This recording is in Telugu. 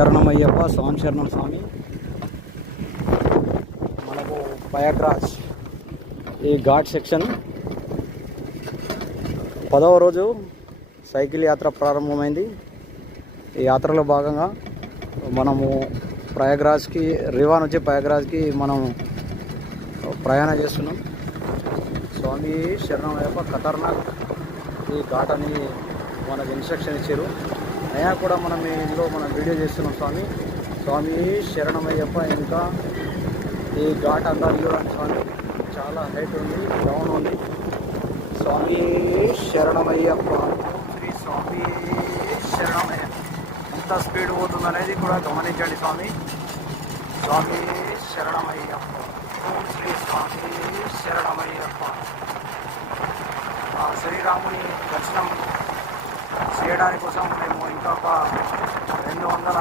శరణమయ్యప్ప స్వామి శరణం స్వామి. మనకు ప్రయాగ్రాజ్ ఈ ఘాట్ సెక్షన్ 10వ రోజు సైకిల్ యాత్ర ప్రారంభమైంది. ఈ యాత్రలో భాగంగా మనము ప్రయాగ్రాజ్కి రివా నుంచి ప్రయాగ్రాజ్కి మనం ప్రయాణం చేస్తున్నాం. స్వామి శరణమయ్యప్ప ఖతర్నాక్ ఈ ఘాట్ అని మనకు ఇన్స్ట్రక్షన్ ఇచ్చారు. అయినా కూడా మనం ఇందులో మనం వీడియో చేస్తున్నాం. స్వామి శరణమయ్యప్ప. ఇంకా ఈ ఘాట్ అందాలు చూడండి స్వామి, చాలా హైట్ ఉంది, డౌన్ ఉంది. స్వామి శరణమయ్యప్ప, శ్రీ స్వామి శరణమయ్య. ఎంత స్పీడ్ పోతుంది అనేది కూడా గమనించండి స్వామి. స్వామి శరణమయ్యప్ప, శ్రీ స్వామి శరణమయ్యప్ప. శ్రీరాముని దర్శనం చేయడానికి కోసం మేము ఇంకా ఒక 200